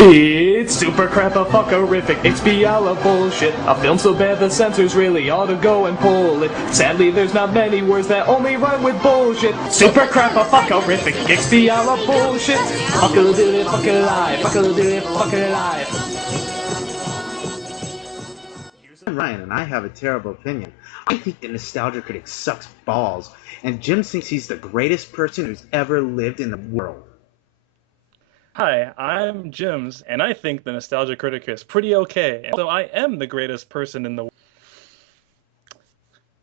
It's super crap-a-fuckerific, XP bullshit. A film so bad the censors really ought to go and pull it. Sadly, there's not many words that only rhyme with bullshit. Super crap-a-fuckerific, XP bullshit. Fuck-a-doo-doo, fuck-a-life, fuck-a-doo-doo, fuck-a-life. I'm Ryan, and I have a terrible opinion. I think the Nostalgia Critic sucks balls, and Jim thinks he's the greatest person who's ever lived in the world. Hi, I'm Jims, and I think the Nostalgia Critic is pretty okay. So I am the greatest person in the world.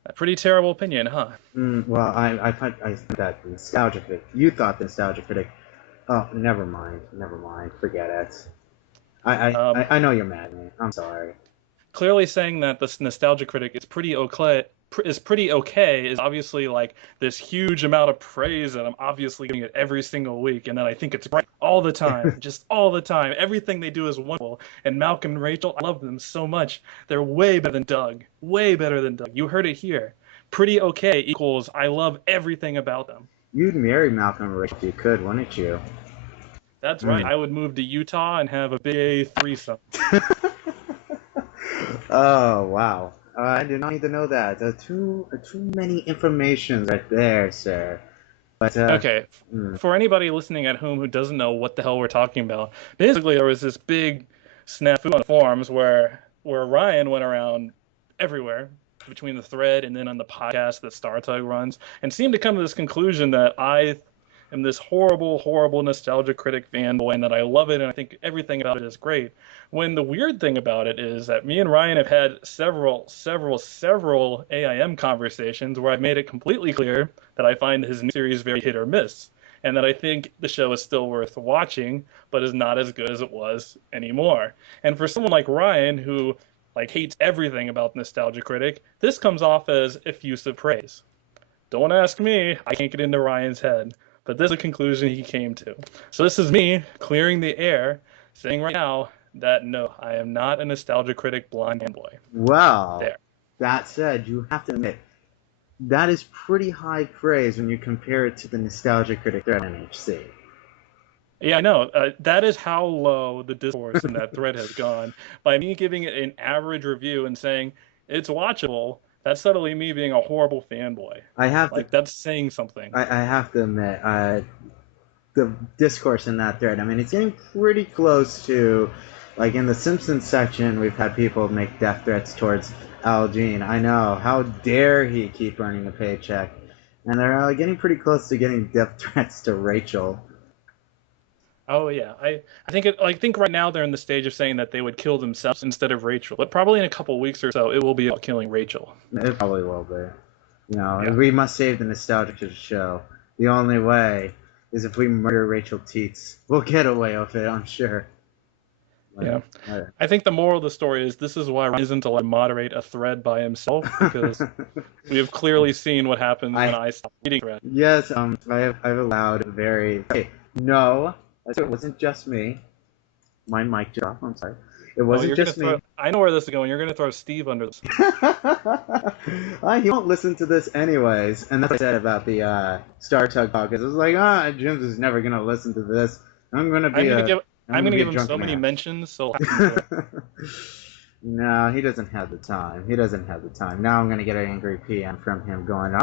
A pretty terrible opinion, huh? Well, I thought that the Nostalgia Critic. You thought the Nostalgia Critic. Oh, never mind. Forget it. I know you're mad at me. I'm sorry. Clearly saying that the Nostalgia Critic is pretty okay is obviously like this huge amount of praise, and I'm obviously getting it every single week, and then I think it's right all the time, just all the time. Everything they do is wonderful, and Malcolm and Rachel, I love them so much. They're way better than Doug. Way better than Doug. You heard it here. Pretty okay equals I love everything about them. You'd marry Malcolm and Rachel if you could, wouldn't you? That's right. I would move to Utah and have a big threesome. Oh, wow. I did not need to know that. Too many informations right there, sir. But okay, for anybody listening at home who doesn't know what the hell we're talking about, basically there was this big snafu on forums where Ryan went around everywhere between the thread and then on the podcast that StarTug runs, and seemed to come to this conclusion that I am this horrible, horrible Nostalgia Critic fanboy and that I love it and I think everything about it is great. When the weird thing about it is that me and Ryan have had several AIM conversations where I've made it completely clear that I find his new series very hit or miss, and that I think the show is still worth watching, but is not as good as it was anymore. And for someone like Ryan, who hates everything about Nostalgia Critic, this comes off as effusive praise. Don't ask me, I can't get into Ryan's head, but this is a conclusion he came to. So this is me clearing the air, saying right now that no, I am not a Nostalgia Critic blonde fanboy. Well, there. That said, you have to admit, that is pretty high praise when you compare it to the Nostalgia Critic thread on NHC. Yeah, I know. That is how low the discourse in that thread has gone. By me giving it an average review and saying it's watchable, that's suddenly me being a horrible fanboy. That's saying something. I have to admit, the discourse in that thread, I mean, it's getting pretty close to, in the Simpsons section, we've had people make death threats towards Al Jean. I know, how dare he keep earning a paycheck? And they're getting pretty close to getting death threats to Rachel. Oh yeah, I think right now they're in the stage of saying that they would kill themselves instead of Rachel. But probably in a couple weeks or so, it will be about killing Rachel. It probably will be. We must save the Nostalgia Critic show. The only way is if we murder Rachel Teets. We'll get away with it, I'm sure. Yeah. I think the moral of the story is this is why Ryan isn't allowed to moderate a thread by himself, because we have clearly seen what happens when I stop reading thread. Yes, I've allowed Hey, no, it wasn't just me. My mic dropped, I'm sorry. It wasn't just me. I know where this is going. You're going to throw Steve under this. He won't listen to this anyways. And that's what I said about the StarTug podcast. It was like, Jim is never going to listen to this. I'm going to give him so many mentions. So no, he doesn't have the time. Now I'm going to get an angry PM from him going,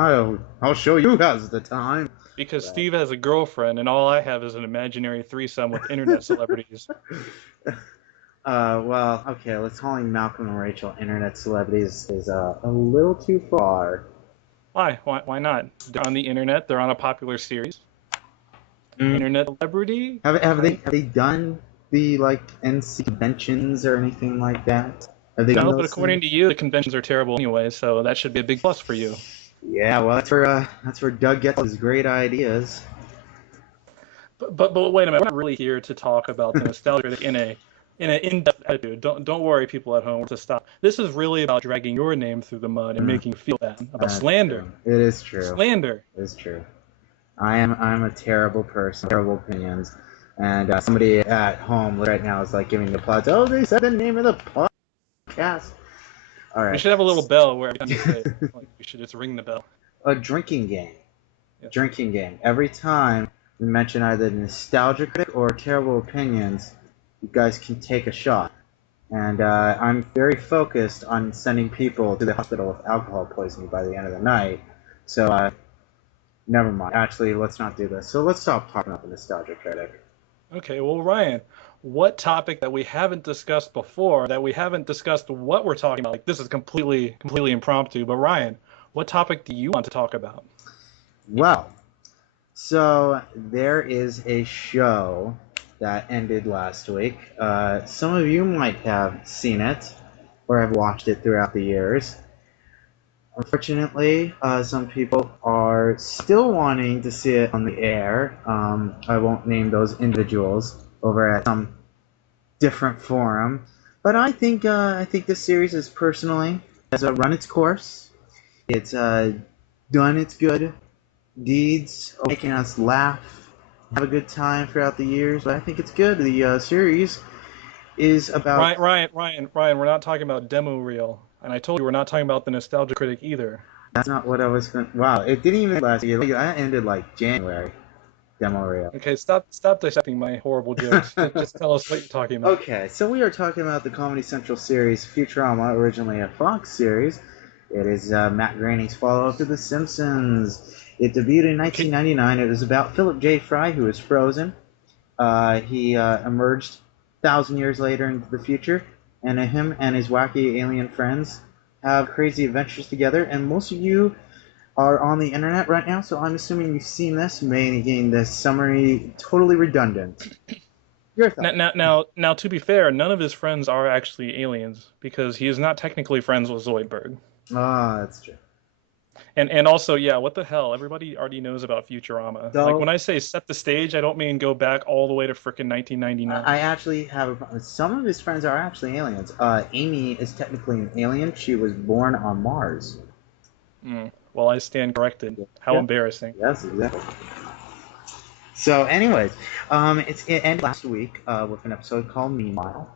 I'll show you who has the time. Because Steve has a girlfriend, and all I have is an imaginary threesome with internet celebrities. Well, okay, let's calling Malcolm and Rachel internet celebrities is a little too far. Why? Why not? They're on the internet. They're on a popular series. Internet celebrity? Have they done the NC conventions or anything like that? No, but according to you, the conventions are terrible anyway, so that should be a big plus for you. Yeah, well, that's where Doug gets his great ideas. But wait a minute, we're not really here to talk about the Nostalgia Critic in an in-depth attitude. Don't worry, people at home, to stop. This is really about dragging your name through the mud and making you feel bad about slander. It is true. Slander. It is true. I'm a terrible person, terrible opinions, and somebody at home right now is giving the applause. Oh, they said the name of the podcast. All right. We should have a little bell where every time you say it, we should just ring the bell. A drinking game. Drinking game. Every time we mention either Nostalgia Critic or terrible opinions, you guys can take a shot. And I'm very focused on sending people to the hospital with alcohol poisoning by the end of the night. So, never mind. Actually, let's not do this. So let's stop talking about the nostalgia critic. Okay, well, Ryan, what topic that we haven't discussed before, that we haven't discussed what we're talking about? Like, this is completely impromptu, but Ryan, what topic do you want to talk about? Well, so there is a show that ended last week. Some of you might have seen it or have watched it throughout the years. Unfortunately, some people are still wanting to see it on the air. I won't name those individuals over at some different forum, but I think this series is personally has run its course. It's done its good deeds, making us laugh, have a good time throughout the years. But I think it's good. The series is about. Ryan, we're not talking about demo reel. And I told you we're not talking about the nostalgia critic either. That's not what I was going. Wow, it didn't even last year. That ended like January. Demo reel. Okay, stop dissecting my horrible jokes. Just tell us what you're talking about. Okay, so we are talking about the Comedy Central series Futurama, originally a Fox series. It is Matt Groening's follow-up to The Simpsons. It debuted in 1999. It was about Philip J. Fry, who was frozen. He emerged 1,000 years later into the future, and him and his wacky alien friends have crazy adventures together. And most of you are on the internet right now, so I'm assuming you've seen this, making this summary totally redundant. Your thoughts? Now, to be fair, none of his friends are actually aliens because he is not technically friends with Zoidberg. Ah, that's true. And also, yeah, what the hell? Everybody already knows about Futurama. So, like when I say set the stage, I don't mean go back all the way to frickin' 1999. I actually have a problem. Some of his friends are actually aliens. Amy is technically an alien. She was born on Mars. Well, I stand corrected. How embarrassing. Yes, exactly. So, anyways, it ended last week with an episode called Meanwhile.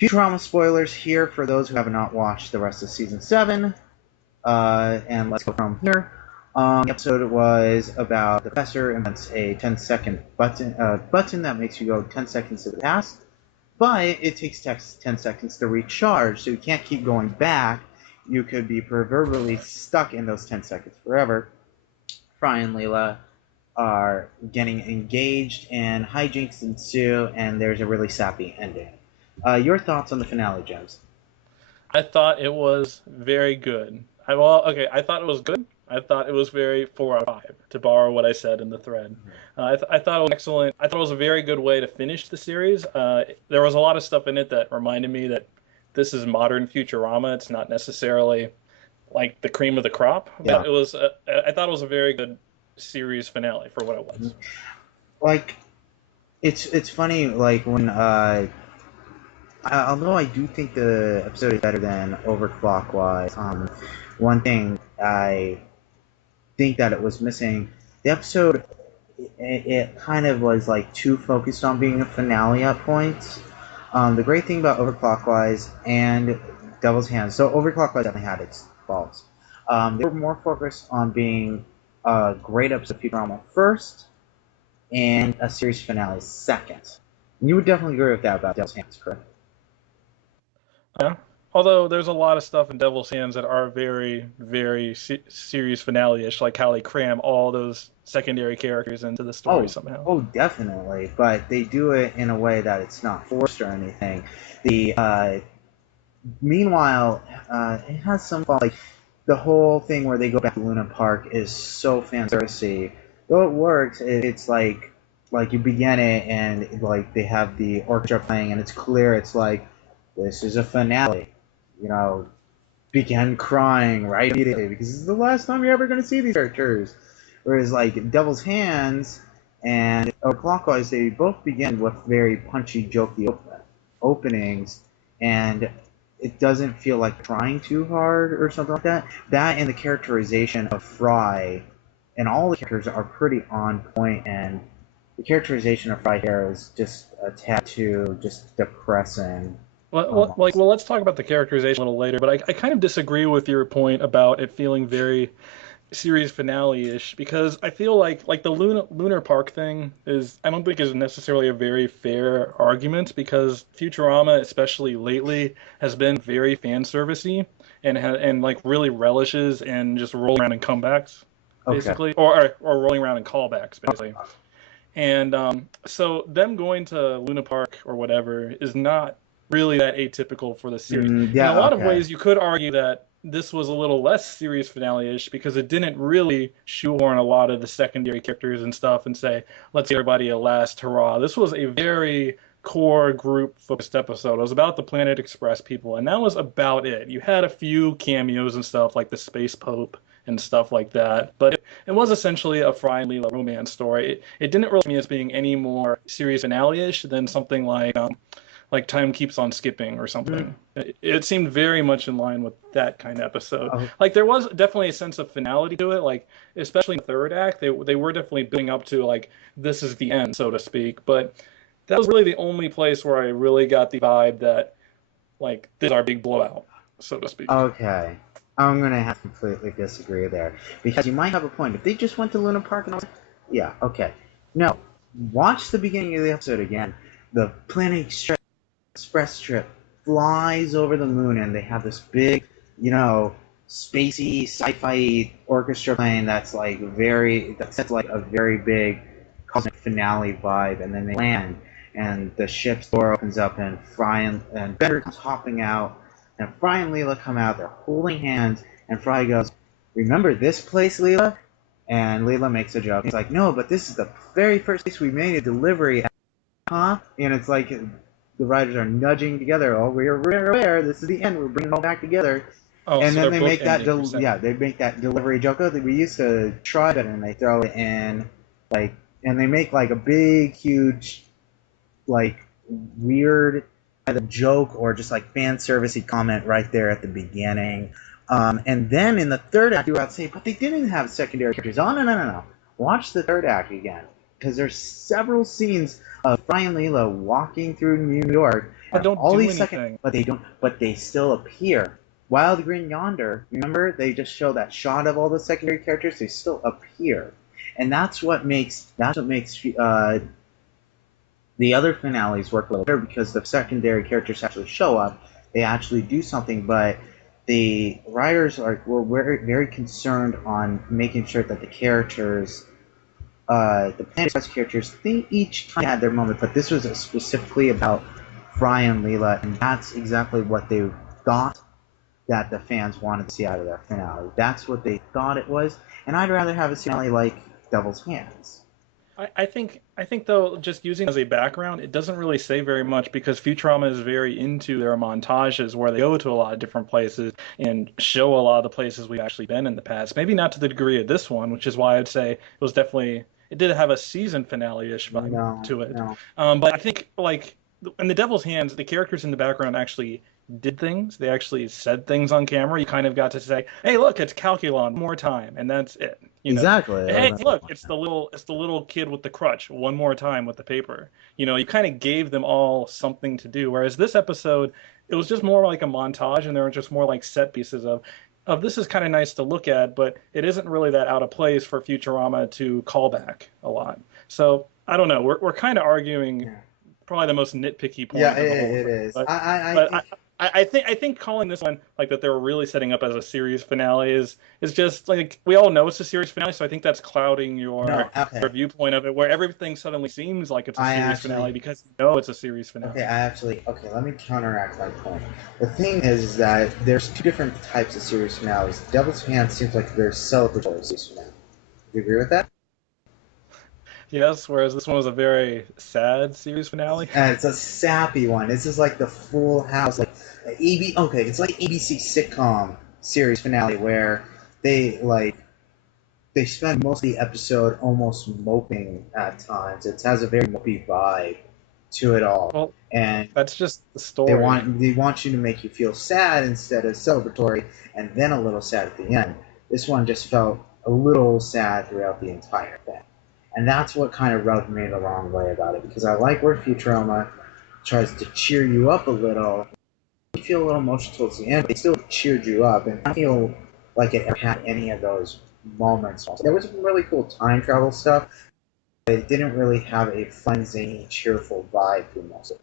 Futurama spoilers here for those who have not watched the rest of season 7. And let's go from here. The episode was about the professor invents a 10-second button that makes you go 10 seconds to the past, but it takes 10 seconds to recharge, so you can't keep going back. You could be proverbially stuck in those 10 seconds forever. Fry and Leela are getting engaged, and hijinks ensue, and there's a really sappy ending. Your thoughts on the finale, James? I thought it was very good. I thought it was good. I thought it was very 4 out of 5, to borrow what I said in the thread. I thought it was excellent. I thought it was a very good way to finish the series. There was a lot of stuff in it that reminded me that this is modern Futurama. It's not necessarily like the cream of the crop. Yeah. But it was. I thought it was a very good series finale for what it was. Like, it's funny. Like when although I do think the episode is better than Overclockwise. One thing I think that it was missing, the episode, it kind of was like too focused on being a finale at points. The great thing about Overclockwise and Devil's Hands, so Overclockwise definitely had its faults. They were more focused on being a great episode of Futurama first and a series finale second. You would definitely agree with that about Devil's Hands, correct? Yeah. Although there's a lot of stuff in Devil's Hands that are very, very series finale-ish, like how they cram all those secondary characters into the story somehow. Oh, definitely. But they do it in a way that it's not forced or anything. Meanwhile, it has some fun. Like, the whole thing where they go back to Luna Park is so fantasy. Though it works, it's like you begin it and like they have the orchestra playing and it's clear. It's like, this is a finale. You know, begin crying right immediately because this is the last time you're ever going to see these characters. Whereas like Devil's Hands and Clockwise, they both begin with very punchy, jokey openings, and it doesn't feel like trying too hard or something like that. That and the characterization of Fry, and all the characters are pretty on point, and the characterization of Fry here is just a tad too just depressing. Well, let's talk about the characterization a little later, but I kind of disagree with your point about it feeling very series finale-ish because I feel like the lunar park thing is I don't think is necessarily a very fair argument because Futurama, especially lately, has been very fan servicey and like really relishes in just rolling around in comebacks Okay. basically, or rolling around in callbacks basically. And so them going to Luna Park or whatever is not really that atypical for the series. In a Yeah. lot of Okay. ways, you could argue that this was a little less series finale-ish because it didn't really shoehorn a lot of the secondary characters and stuff and say, let's give everybody a last hurrah. This was a very core group focused episode. It was about the Planet Express people, and that was about it. You had a few cameos and stuff like the Space Pope and stuff like that, but it was essentially a Fry and Leela romance story. It didn't really me as being any more series finale-ish than something like Time Keeps on Skipping or something. It seemed very much in line with that kind of episode. Oh. Like there was definitely a sense of finality to it, like especially in the third act, they were definitely building up to like this is the end, so to speak. But that was really the only place where I really got the vibe that like this is our big blowout, so to speak. Okay. I'm gonna have to completely disagree there because you might have a point. If they just went to Luna Park and all, yeah, okay. No, watch the beginning of the episode again. The Planet Express trip flies over the moon, and they have this big, spacey sci-fi orchestra playing that's that sets like a very big cosmic finale vibe, and then they land, and the ship's door opens up, and Fry and Bender comes hopping out, and Fry and Leela come out. They're holding hands, and Fry goes, "Remember this place, Leela?" And Leela makes a joke. He's like, "No, but this is the very first place we made a delivery at, huh?" And it's like the writers are nudging together. Oh, we're aware. This is the end. We're bringing it all back together. Oh, And so then they're they make that bookending, they make that delivery joke. Oh, we used to try that, and they throw it in, and they make like a big, huge, like weird either joke or just like fan servicey comment right there at the beginning. And then in the third act, you would say, but they didn't have secondary characters. Oh no! Watch the third act again because there's several scenes of Brian Leela walking through New York. But don't all do these anything. but they don't. But they still appear. Wild Green Yonder, remember? They just show that shot of all the secondary characters. They still appear, and that's what makes the other finales work a little better because the secondary characters actually show up. They actually do something, but the writers were very, very concerned on making sure that the characters, the Planet Express characters, they each kind of had their moment, but this was specifically about Fry and Leela, and that's exactly what they thought that the fans wanted to see out of their finale. That's what they thought it was, and I'd rather have a finale like Devil's Hands. I think though, just using it as a background, it doesn't really say very much because Futurama is very into their montages where they go to a lot of different places and show a lot of the places we've actually been in the past. Maybe not to the degree of this one, which is why I'd say it did have a season finale-ish vibe to it. No. But I think like in the Devil's Hands, the characters in the background actually did things. They actually said things on camera. You kind of got to say, "Hey, look, it's Calculon one more time," and that's it. Exactly. Hey, look, it's the little kid with the crutch one more time with the paper. You kind of gave them all something to do. Whereas this episode, it was just more like a montage, and there were just more like set pieces of this is kind of nice to look at, but it isn't really that out of place for Futurama to call back a lot. So I don't know. We're kind of arguing probably the most nitpicky point. Yeah, of the whole it thing. is. But I think calling this one like that they were really setting up as a series finale is just like we all know it's a series finale, so I think that's clouding your viewpoint of it, where everything suddenly seems like it's a series finale because you know it's a series finale. Okay, let me counteract my point. The thing is that there's two different types of series finales. Devil's Hand seems like a very celebratory series finale. Do you agree with that? Yes, whereas this one was a very sad series finale. And it's a sappy one. This is like the Full House, it's like ABC sitcom series finale where they spend most of the episode almost moping at times. It has a very mopey vibe to it all. Well, and that's just the story. They want you to make you feel sad instead of celebratory, and then a little sad at the end. This one just felt a little sad throughout the entire thing. And that's what kind of rubbed me the wrong way about it, because I like where Futurama tries to cheer you up a little. You feel a little emotional towards the end, but they still cheered you up, and I feel like it had any of those moments. There was some really cool time travel stuff. It didn't really have a fun, zany, cheerful vibe through most of it.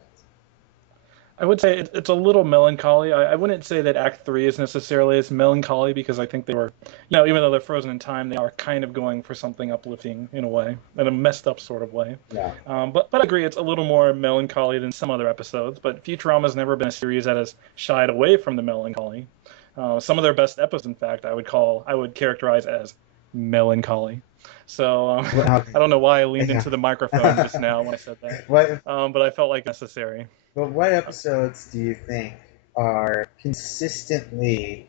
I would say it's a little melancholy. I wouldn't say that Act 3 is necessarily as melancholy because I think they were, even though they're frozen in time, they are kind of going for something uplifting in a way, in a messed up sort of way. Yeah. But I agree, it's a little more melancholy than some other episodes. But Futurama's never been a series that has shied away from the melancholy. Some of their best episodes, in fact, I would characterize as melancholy. So I don't know why I leaned into the microphone just now when I said that. But I felt like necessary. But what episodes do you think are consistently,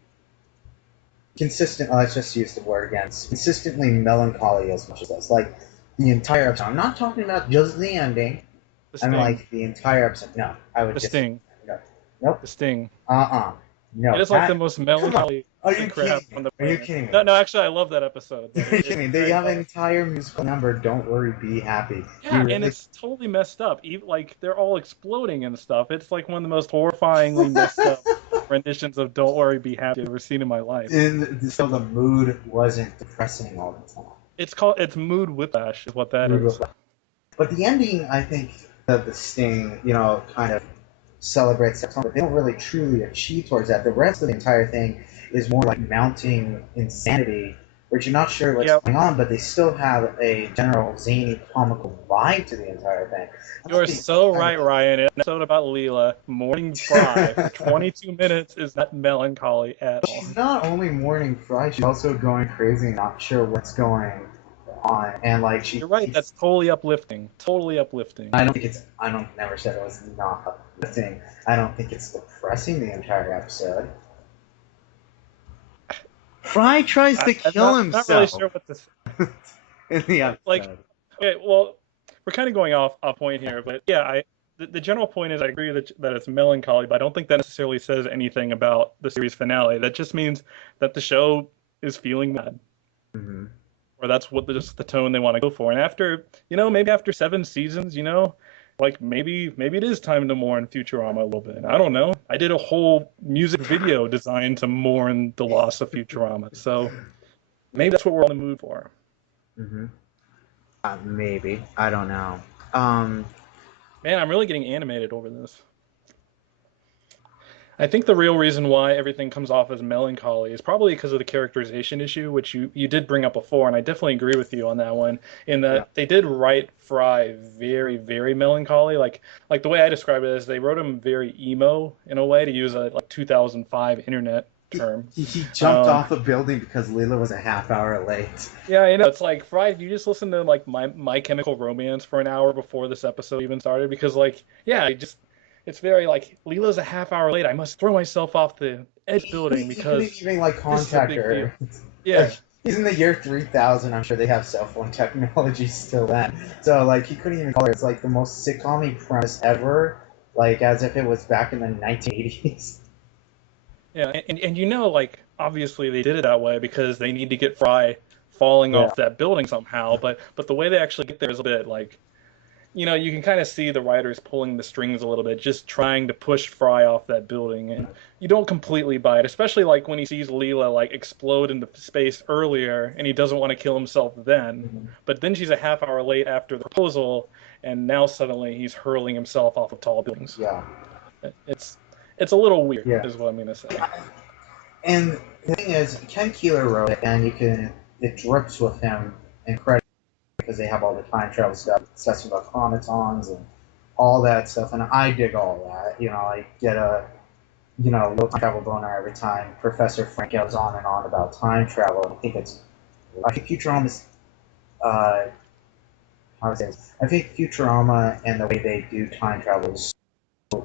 let's just use the word again, consistently melancholy as much as this? Like, the entire episode. I'm not talking about just the ending. I'm like, the entire episode. No, I would just... Sting. No. Nope. The Sting. No. It is like the most melancholy crap on the planet. Are you kidding me? No, actually, I love that episode. Are you kidding me? They have an entire musical number, Don't Worry, Be Happy. Yeah, and it's totally messed up. Like, they're all exploding and stuff. It's like one of the most horrifyingly messed up renditions of Don't Worry, Be Happy I've ever seen in my life. And so the mood wasn't depressing all the time. It's mood whiplash is what that is. But the ending, I think, of the Sting, kind of celebrates that song, but they don't really truly achieve towards that. The rest of the entire thing is more like mounting insanity, which you're not sure what's going on, but they still have a general zany, comical vibe to the entire thing. You're so right, Ryan. An episode about Leela, Morning Fry, for 22 minutes is not melancholy at all. She's not only Morning Fry, she's also going crazy and not sure what's going on. And like You're right, that's totally uplifting. Totally uplifting. I never said it was not uplifting. I don't think it's depressing the entire episode. Fry tries to kill himself. I'm not really sure what to say. In the episode. Okay, well, we're kind of going off point here, but yeah, the general point is I agree that it's melancholy, but I don't think that necessarily says anything about the series finale. That just means that the show is feeling bad. Mm-hmm. Or that's what just the tone they want to go for. And after, maybe after 7 seasons, like maybe it is time to mourn Futurama a little bit. I don't know. I did a whole music video designed to mourn the loss of Futurama. So maybe that's what we're in the mood for. Mm-hmm. Maybe. I don't know. Man, I'm really getting animated over this. I think the real reason why everything comes off as melancholy is probably because of the characterization issue, which you did bring up before, and I definitely agree with you on that one, in that they did write Fry very, very melancholy. Like the way I describe it is they wrote him very emo, in a way, to use a 2005 internet term. He jumped off a building because Leela was a half hour late. Yeah, it's like, Fry, if you just listen to like My Chemical Romance for an hour before this episode even started, because it's very like, Leela's a half hour late. I must throw myself off the edge building because he couldn't even contact her. Yeah. He's in the year 3000. I'm sure they have cell phone technology still then. So he couldn't even call her. It's like the most sitcom-y premise ever. Like as if it was back in the 1980s. Yeah, and obviously they did it that way because they need to get Fry falling off that building somehow. But the way they actually get there is a bit like, you can kind of see the writers pulling the strings a little bit, just trying to push Fry off that building, and you don't completely buy it, especially when he sees Leela explode into space earlier, and he doesn't want to kill himself then, Mm-hmm. but then she's a half hour late after the proposal, and now suddenly he's hurling himself off of tall buildings. Yeah, it's a little weird, is what I'm gonna say. And the thing is, Ken Keeler wrote it, and it drips with him incredibly. Because they have all the time travel stuff, discussing about chronotons and all that stuff, and I dig all that. I get a little time travel boner every time Professor Frank goes on and on about time travel. I think Futurama's I think Futurama and the way they do time travel is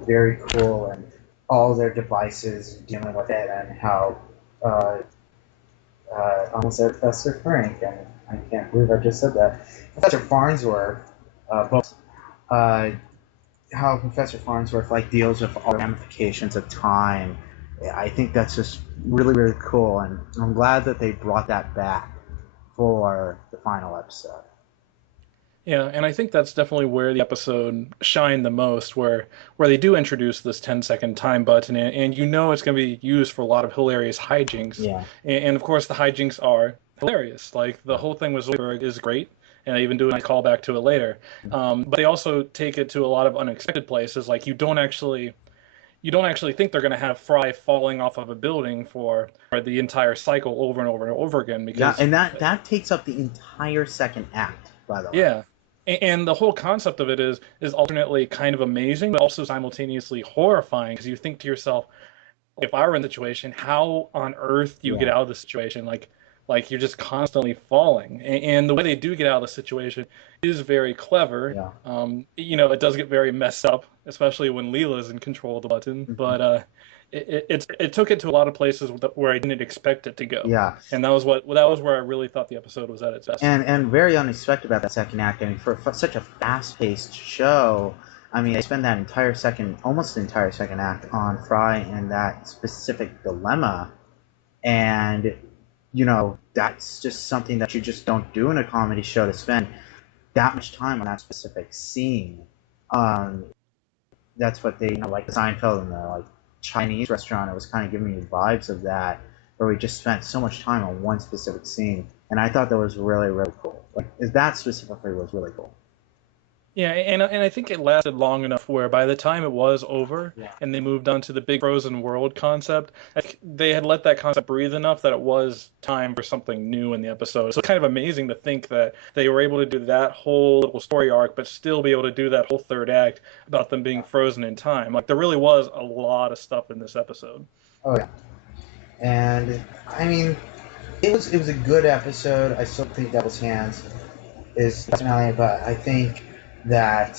very cool, and all their devices dealing with it, and how I almost said Professor Frank, and I can't believe I just said that. Professor Farnsworth, how Professor Farnsworth deals with all the ramifications of time. I think that's just really, really cool, and I'm glad that they brought that back for the final episode. Yeah, and I think that's definitely where the episode shined the most, where they do introduce this 10-second time button, and it's going to be used for a lot of hilarious hijinks. Yeah. And of course, the hijinks are hilarious. Like the whole thing with Zoidberg is great, and I even do a nice callback to it later. But they also take it to a lot of unexpected places. Like you don't actually think they're going to have Fry falling off of a building for the entire cycle over and over and over again. Because and that takes up the entire second act, by the way. Yeah. And the whole concept of it is alternately kind of amazing, but also simultaneously horrifying, because you think to yourself, if I were in the situation, how on earth do you get out of the situation? Like you're just constantly falling. And the way they do get out of the situation is very clever. Yeah. It does get very messed up, especially when Leela's in control of the button. But it took it to a lot to where I didn't expect it to go. Yeah. And that was where I really thought the episode was at its best. And very unexpected about that second act. I mean, for such a fast-paced show, I mean, they spend almost the entire second act on Fry and that specific dilemma, and that's just something that you just don't do in a comedy show, to spend that much time on that specific scene. That's what they, like the Seinfeld and the Chinese restaurant, it was kind of giving me vibes of that, where we just spent so much time on one specific scene, and I thought that was really, really cool. That specifically was really cool. Yeah, and I think it lasted long enough where by the time it was over and they moved on to the big frozen world concept, I think they had let that concept breathe enough that it was time for something new in the episode. So it's kind of amazing to think that they were able to do that whole little story arc, but still be able to do that whole third act about them being frozen in time. There really was a lot of stuff in this episode. Oh, yeah. And, I mean, it was a good episode. I still think Devil's Hands is the finale, but I think that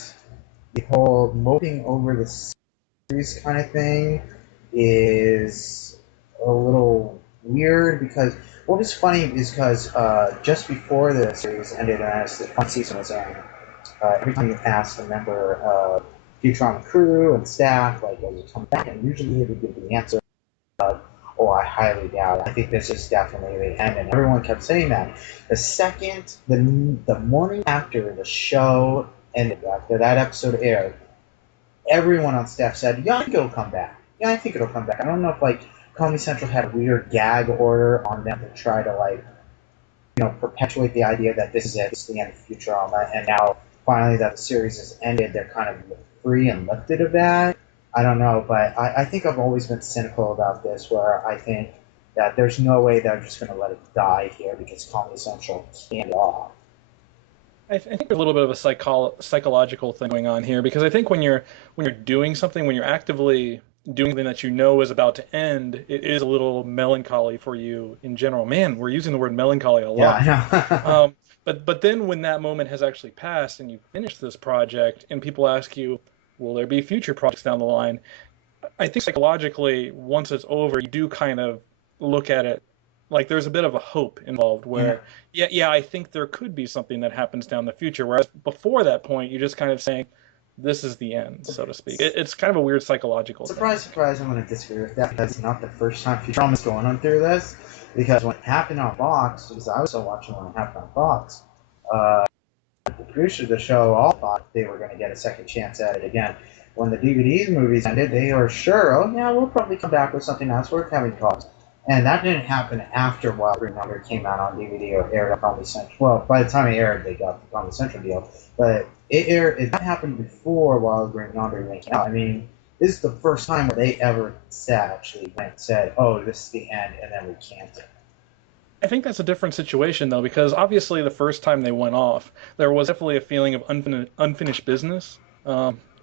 the whole moping over the series kind of thing is a little weird, because what was funny is because just before the series ended and as the fun season was in, every time you asked a member of Futurama crew and staff, will you come back, and usually he would give the answer of, oh, I highly doubt it. I think this is definitely the end, and everyone kept saying that. The second, the morning after the show ended, after that episode aired, everyone on staff said, yeah, I think it'll come back. Yeah, I think it'll come back. I don't know if, Comedy Central had a weird gag order on them to try to, perpetuate the idea that this is it, it's the end of Futurama, and now, finally, that the series has ended, they're kind of free and lifted of that. I don't know, but I think I've always been cynical about this, where I think that there's no way they're just going to let it die here because Comedy Central canned off. I think there's a little bit of a psychological thing going on here, because I think when you're doing something, when you're actively doing something that is about to end, it is a little melancholy for you in general. Man, we're using the word melancholy a lot. Yeah, I know. But then when that moment has actually passed and you finish this project and people ask you, will there be future projects down the line? I think psychologically, once it's over, you do kind of look at it like there's a bit of a hope involved where, I think there could be something that happens down the future. Whereas before that point, you're just kind of saying, this is the end, so to speak. It's kind of a weird psychological thing. Surprise, I'm going to disagree with that, because it's not the first time Futurama's going on through this. Because when it happened on Fox, because I was still watching when it happened on Fox, the producers of the show all thought they were going to get a second chance at it again. When the DVD movies ended, they were sure, oh yeah, we'll probably come back with something else. We're having talks. And that didn't happen after Wild Green Yonder came out on DVD or aired on Comedy Central. Well, by the time it aired, they got the Comedy Central deal. But that happened before Wild Green Yonder came out. I mean, this is the first time where they ever said, oh, this is the end, and then we can't. I think that's a different situation, though, because obviously the first time they went off, there was definitely a feeling of unfinished business.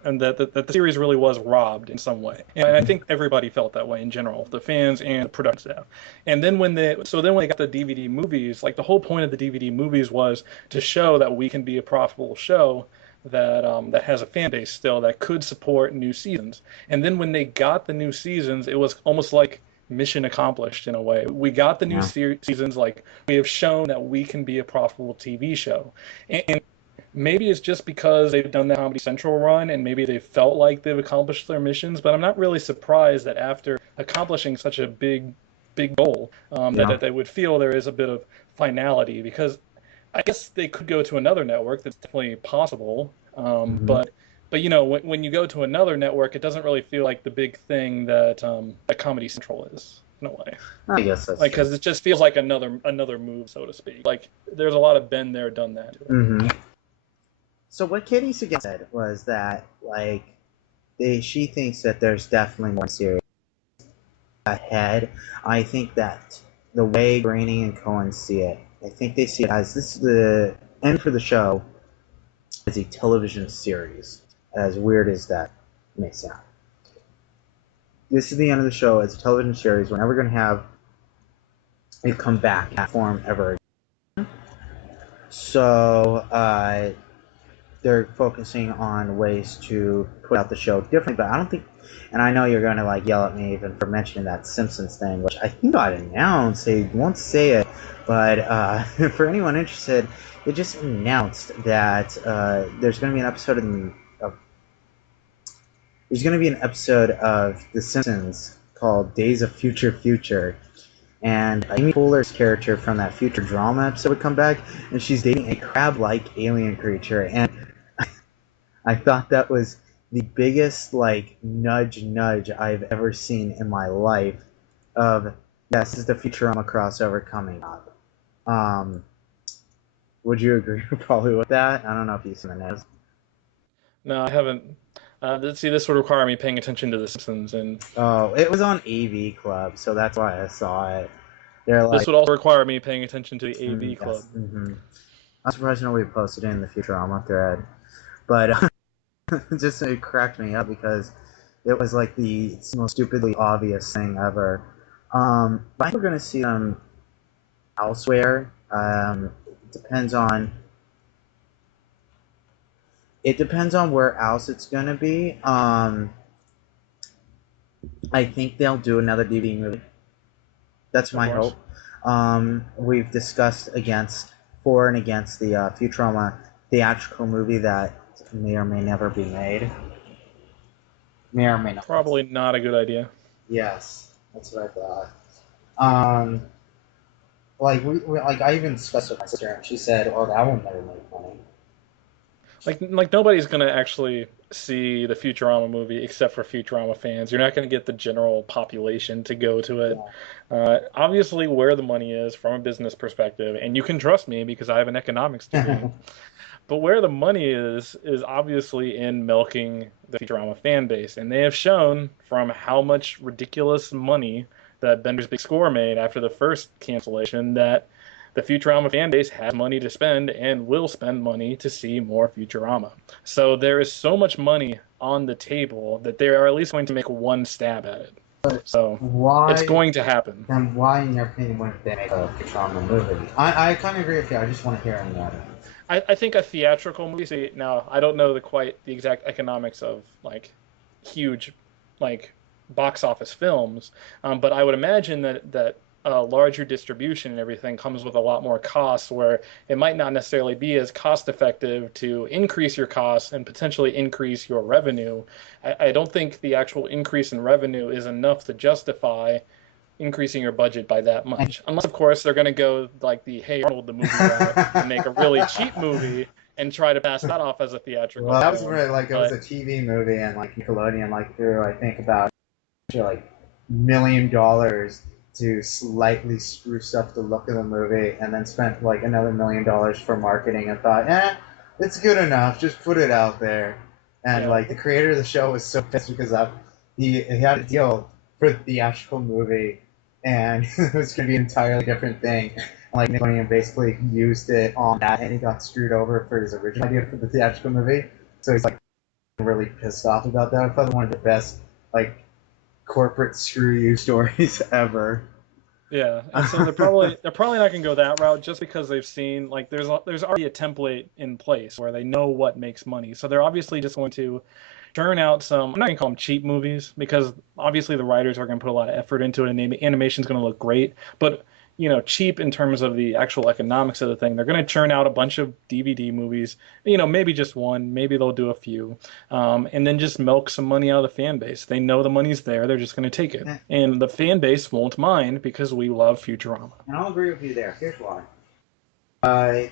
And that the series really was robbed in some way. And I think everybody felt that way in general, the fans and the production staff. And then when they got the DVD movies, the whole point of the DVD movies was to show that we can be a profitable show that has a fan base still that could support new seasons. And then when they got the new seasons, it was almost like mission accomplished in a way. We got the new seasons, we have shown that we can be a profitable TV show. And maybe it's just because they've done the Comedy Central run and maybe they felt like they've accomplished their missions, but I'm not really surprised that after accomplishing such a big goal, that they would feel there is a bit of finality, because I guess they could go to another network. That's definitely possible. But when you go to another network, it doesn't really feel like the big thing that Comedy Central is. in a way. I guess that's Like, because it just feels like another move, so to speak. Like, there's a lot of been there, done that. Mm-hmm. So what Katie Sagan said was that, like, she thinks that there's definitely more series ahead. I think that the way Groening and Cohen see it, I think they see it as this is the end for the show as a television series, as weird as that may sound. This is the end of the show as a television series. We're never going to have it come back in that form ever again. So they're focusing on ways to put out the show differently, but I don't think, and I know you're going to like yell at me even for mentioning that Simpsons thing, which I think got announced. They won't say it, but for anyone interested, it just announced that there's going to be an episode there's going to be an episode of The Simpsons called Days of Future Future, and Amy Poehler's character from that Futurama episode would come back, and she's dating a crab-like alien creature, and I thought that was the biggest, like, nudge I've ever seen in my life of, yes, this is the Futurama crossover coming up. Would you agree probably with that? I don't know if you've seen the news. No, I haven't. See, this would require me paying attention to The Simpsons, and Oh, it was on AV Club, so that's why I saw it. They're like, this would also require me paying attention to the AV Club. Yes, mm-hmm. I'm surprised nobody posted it in the Futurama thread, but it cracked me up because it was like the most stupidly obvious thing ever. But I think we're gonna see them elsewhere. It depends on where else it's gonna be. I think they'll do another DVD movie. That's my hope. We've discussed for and against the Futurama theatrical movie that may or may never be made. May or may not. Probably not a good idea. Yes, that's what I thought. Like I even discussed with my sister, and she said, "Oh, that will never make money." Like nobody's gonna actually see the Futurama movie except for Futurama fans. You're not gonna get the general population to go to it. Yeah. Obviously, where the money is from a business perspective, and you can trust me because I have an economics degree. But where the money is obviously in milking the Futurama fan base, and they have shown from how much ridiculous money that Bender's Big Score made after the first cancellation that the Futurama fan base has money to spend and will spend money to see more Futurama. So there is so much money on the table that they are at least going to make one stab at it. So it's going to happen. Then why, in your opinion, wouldn't they make a Futurama movie? I kind of agree with you. I just want to hear about it. I think a theatrical movie. See, now I don't know the exact economics of like huge, like box office films, but I would imagine that larger distribution and everything comes with a lot more costs, where it might not necessarily be as cost effective to increase your costs and potentially increase your revenue. I don't think the actual increase in revenue is enough to justify increasing your budget by that much, unless of course they're going to go like the Hey Arnold the movie route and make a really cheap movie and try to pass that off as a theatrical. Well, that was really like it was a TV movie, and like Nickelodeon like threw I think about like $1 million to slightly spruce up the look of the movie, and then spent like another $1 million for marketing and thought, it's good enough, just put it out there. And like the creator of the show was so pissed because he had a deal for the theatrical movie, and it was going to be an entirely different thing. Like Nickelodeon basically used it on that, and he got screwed over for his original idea for the theatrical movie. So he's like really pissed off about that. I thought it was one of the best like corporate screw you stories ever. Yeah, and so they're probably not going to go that route just because they've seen like there's already a template in place where they know what makes money. So they're obviously just going to churn out some, I'm not going to call them cheap movies because obviously the writers are going to put a lot of effort into it and animation's going to look great, but cheap in terms of the actual economics of the thing. They're going to churn out a bunch of DVD movies, maybe just one, maybe they'll do a few, and then just milk some money out of the fan base. They know the money's there, they're just going to take it. And the fan base won't mind because we love Futurama. And I'll agree with you there. Here's why.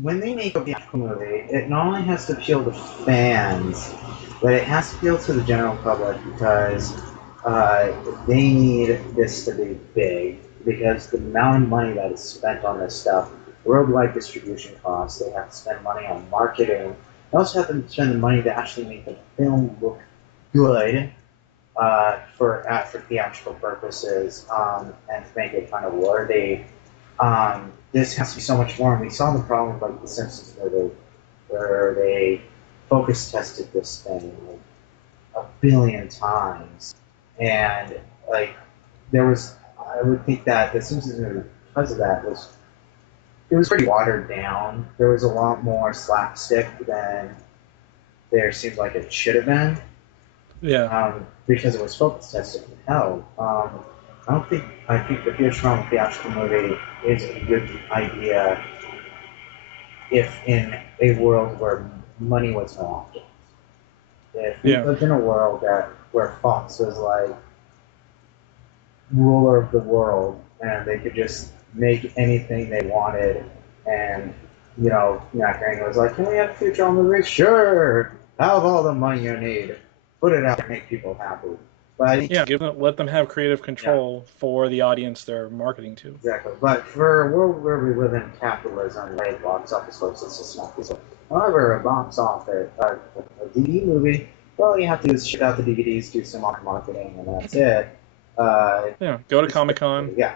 When they make a theatrical movie, it not only has to appeal to fans, but it has to appeal to the general public because uh, they need this to be big because the amount of money that is spent on this stuff, worldwide distribution costs, they have to spend money on marketing. They also have to spend the money to actually make the film look good for theatrical purposes and to make it kind of worthy. This has to be so much more. And we saw the problem with like the Simpsons movie, where they focus tested this thing like a billion times, and like there was, I would think that the Simpsons movie, because of that, it was pretty watered down. There was a lot more slapstick than there seems like it should have been. Yeah. Because it was focus tested from hell. I think the Futurama theatrical movie is a good idea if in a world where money was no object. If we lived in a world where Fox was like ruler of the world and they could just make anything they wanted, and Matt Groening was like, "Can we have a Futurama movie? Sure, have all the money you need, put it out and make people happy." But I think, let them have creative control for the audience they're marketing to. Exactly. But for a world where we live in capitalism, right, box office works, it's just not feasible. However, a box office, a DVD movie, well, you have to ship out the DVDs, do some marketing, and that's it. Go to Comic-Con. Yeah.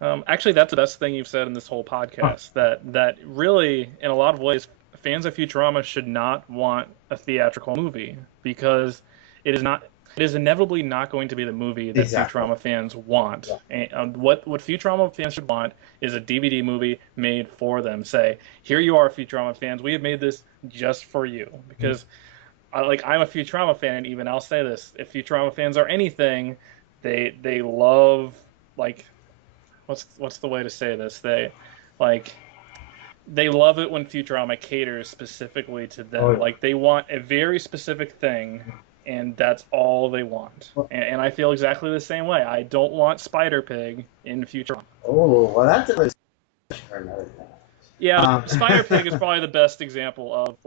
Actually, that's the best thing you've said in this whole podcast. That really, in a lot of ways, fans of Futurama should not want a theatrical movie because it is inevitably not going to be the movie that Futurama fans want. Yeah. And what Futurama fans should want is a DVD movie made for them. Say, here you are, Futurama fans. We have made this just for you. Because, I'm a Futurama fan, and even I'll say this: if Futurama fans are anything, they love what's the way to say this? They love it when Futurama caters specifically to them. Oh, yeah. They want a very specific thing, and that's all they want. And I feel exactly the same way. I don't want Spider-Pig in Futurama. Oh, well, that's a discussion for another time. Yeah, Spider-Pig is probably the best example of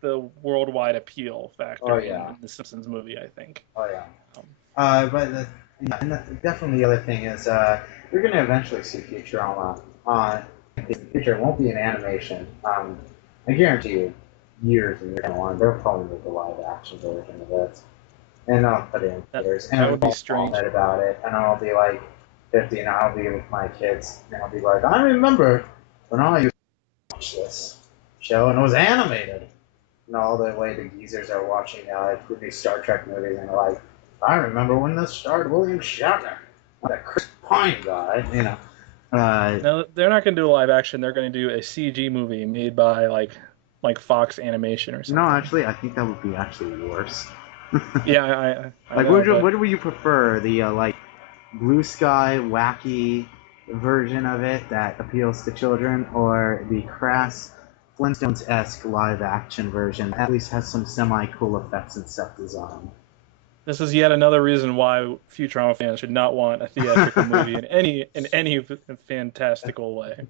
the worldwide appeal factor in the Simpsons movie, I think. Oh yeah. But definitely the other thing is we're going to eventually see Futurama in the future. It won't be an animation. I guarantee you, years and years on, they'll probably make a live action version of it, and I'll put it in theaters. And that would be strange. About it, and I'll be like 50, and I'll be with my kids, and I'll be like, I remember when I used to watch this show, and it was animated. And all the way the geezers are watching these Star Trek movies, and they're like, I remember when this starred William Shatner, that Chris Pine guy, No, they're not going to do a live action. They're going to do a CG movie made by like Fox Animation or something. No, actually, I think that would be actually worse. Yeah, I know, what would you prefer? The blue sky wacky version of it that appeals to children, or the crass Flintstones-esque live-action version that at least has some semi-cool effects and set design? This is yet another reason why Futurama fans should not want a theatrical movie in any fantastical way.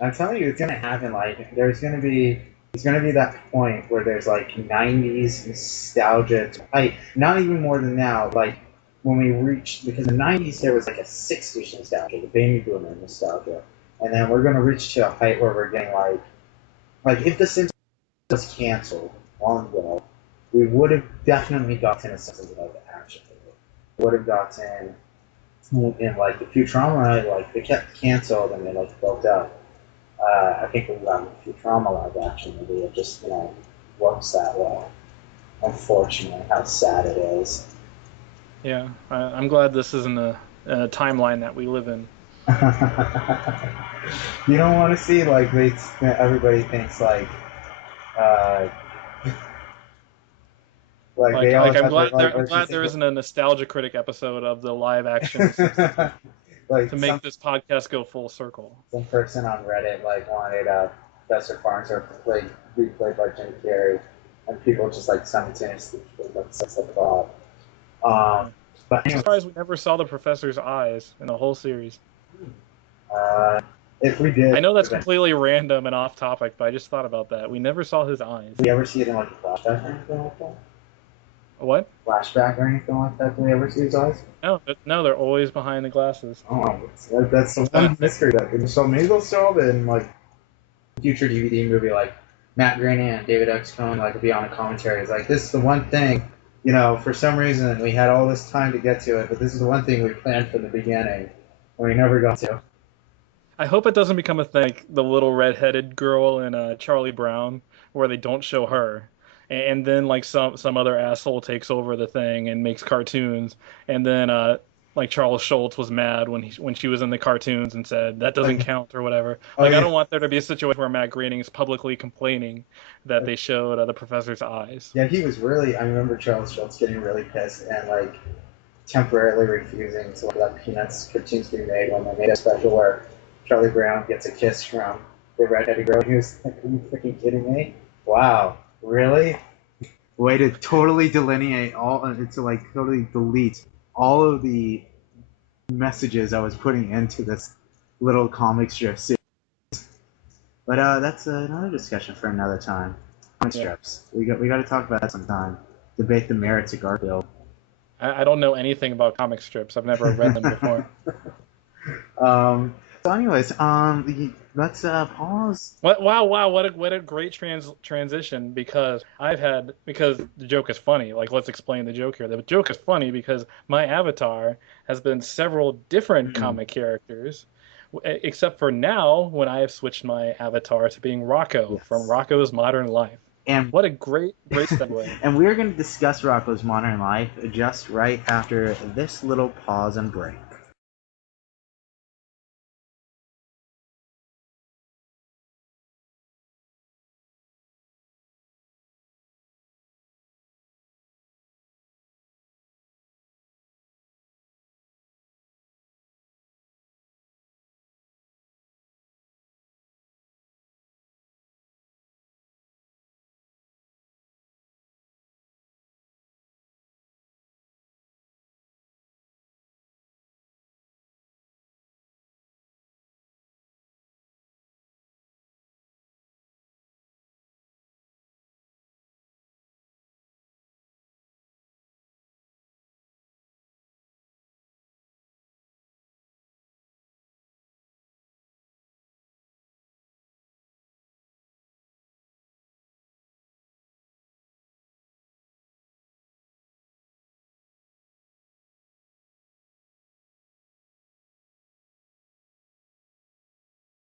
I'm telling you, it's gonna happen. There's gonna be that point where there's 90s nostalgia. Not even more than now. When we reach, because in the 90s there was a 60s nostalgia, the baby boomer nostalgia, and then we're gonna reach to a height where we're getting if The Simpsons was canceled long ago, we would have definitely gotten a Simpsons live action. Would have gotten in the Futurama, they kept canceled and they built up. I think we got a Futurama live action movie. It just works that way. Unfortunately, how sad it is. Yeah, I'm glad this isn't a timeline that we live in. You don't want to see everybody thinks I'm glad there isn't a nostalgia critic episode of the live action to make this podcast go full circle. Some person on Reddit wanted Professor Farnsworth replayed by Jim Carrey, and people just simultaneously said the thought. But I'm surprised we never saw the professor's eyes in the whole series. If we did, I know that's completely random and off topic, but I just thought about that. We never saw his eyes. Did you ever see it in a flashback or anything like that? What? Flashback or anything like that? Do we ever see his eyes? No, they're always behind the glasses. Oh, that's the one mystery that. So maybe they'll show up in like future DVD movie, like Matt Groening and David X. Cohen, like be on a commentary. It's like this is the one thing, for some reason we had all this time to get to it, but this is the one thing we planned from the beginning, and we never got to. I hope it doesn't become a thing like the little red-headed girl in Charlie Brown, where they don't show her, and then like some other asshole takes over the thing and makes cartoons, and then like Charles Schultz was mad when she was in the cartoons and said that doesn't count or whatever. Like I don't want there to be a situation where Matt Groening is publicly complaining that they showed the professor's eyes. Yeah, he was really. I remember Charles Schultz getting really pissed and like temporarily refusing to let Peanuts cartoons be made when they made a special where Charlie Brown gets a kiss from the redheaded girl. He was like, "Are you freaking kidding me? Wow, really?" Way to totally delineate totally delete all of the messages I was putting into this little comic strip series. But that's another discussion for another time. Comic strips. We got to talk about that sometime. Debate the merits of Garfield. I don't know anything about comic strips. I've never read them before. So anyways, let's pause. Wow, what a great transition because the joke is funny. Like, let's explain the joke here. The joke is funny because my avatar has been several different comic characters, except for now when I have switched my avatar to being Rocco from Rocco's Modern Life. And what a great segue. And we're going to discuss Rocco's Modern Life just right after this little pause and break.